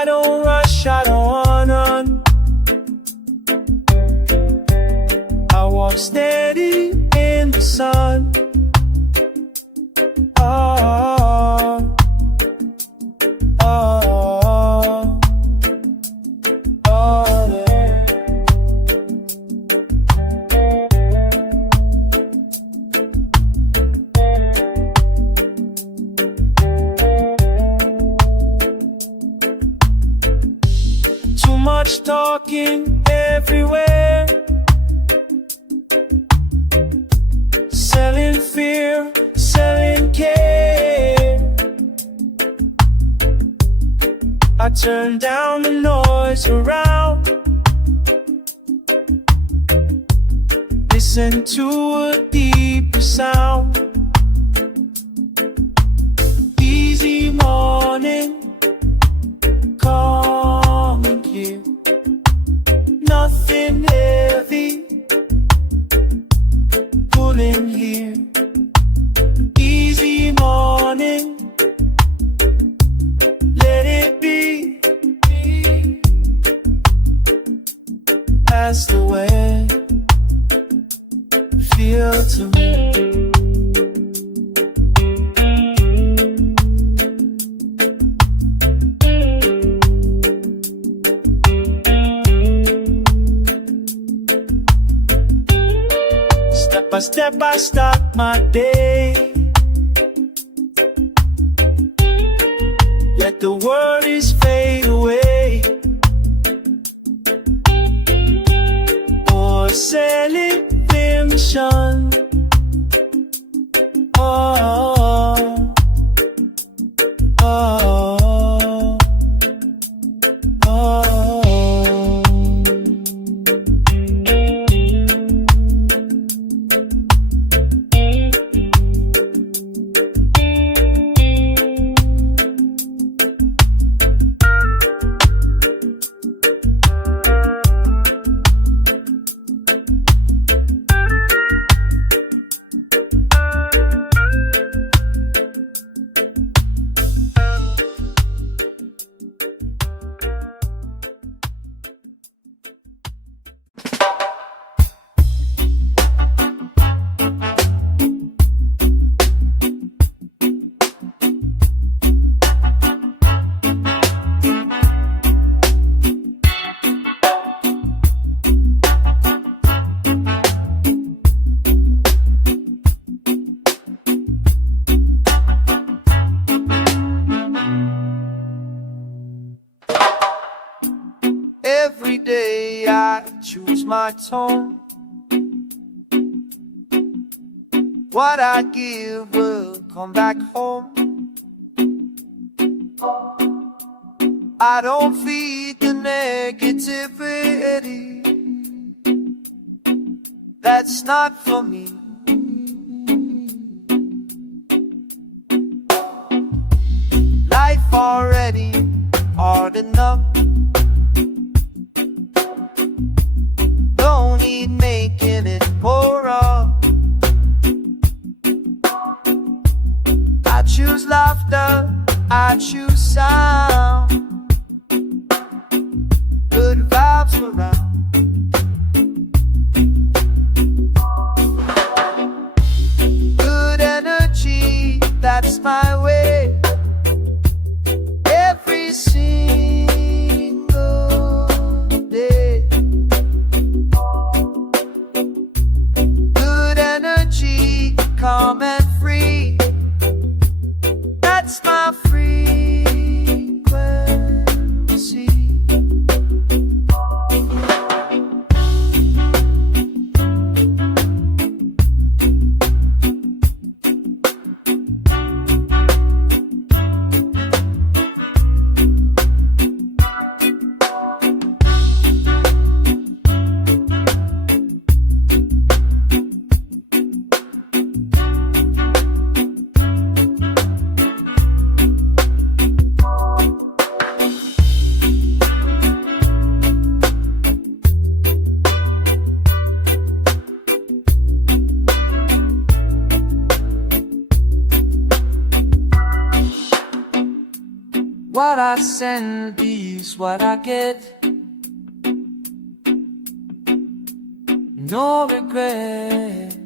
I don't rush, I don't run. I walk steady in the sun. Oh, oh, oh, yeah. Too much talking everywhere, selling fear, selling care. I turn down the noise around, listen to a deeper sound. Easy morning, calm and clear, nothing heavy pulling here. Easy morning, let it be. That's the way I feel to me. Step by step I start my day. Let the worries fade away. For celebration. Oh, oh, oh, oh. Every day I choose my tone. What I give will come back home. I don't feed the negativity. That's not for me. Life already hard enough. Don't need making it more up. I choose laughter, I choose sound. Good vibes around. Good energy, that's my way. Every single day. Good energy, calm and free. That's my frequency. What I send is what I get. No regret.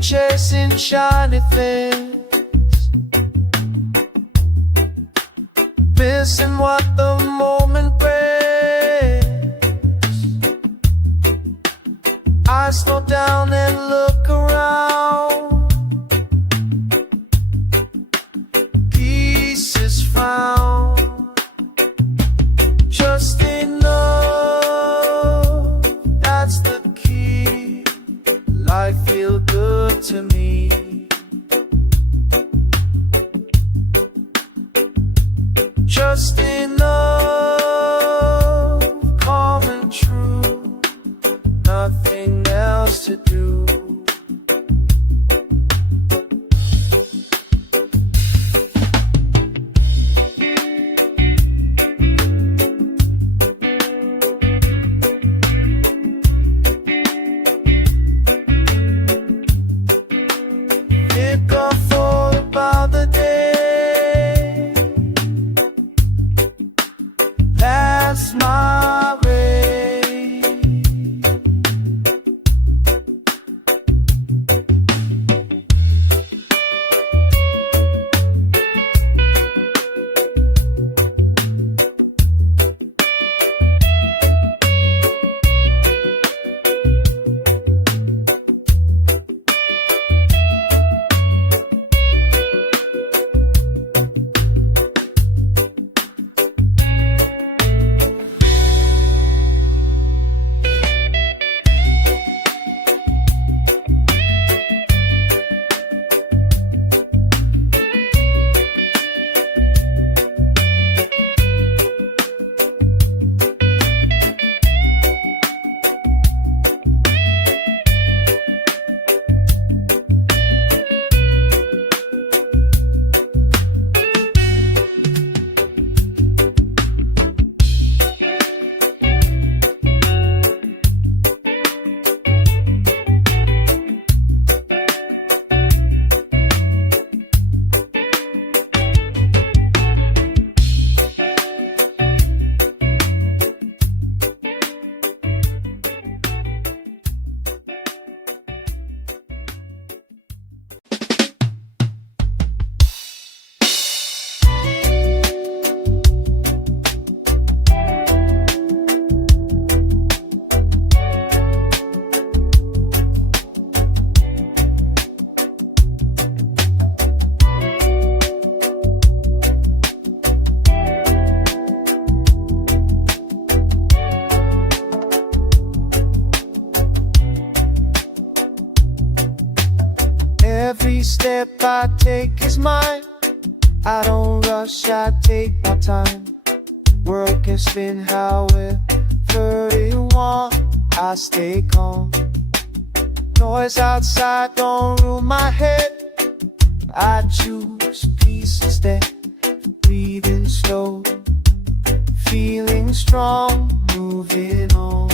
Chasing shiny things, missing what the moment brings. I slow down and look around. Peace is found, just enough. That's the key. Life feel good to me. Just enough, calm and true. Nothing else to do. That's my way. Every step I take is mine. I don't rush, I take my time. World can spin however you want. I stay calm. Noise outside don't rule my head. I choose peace instead, breathing slow, feeling strong, moving on.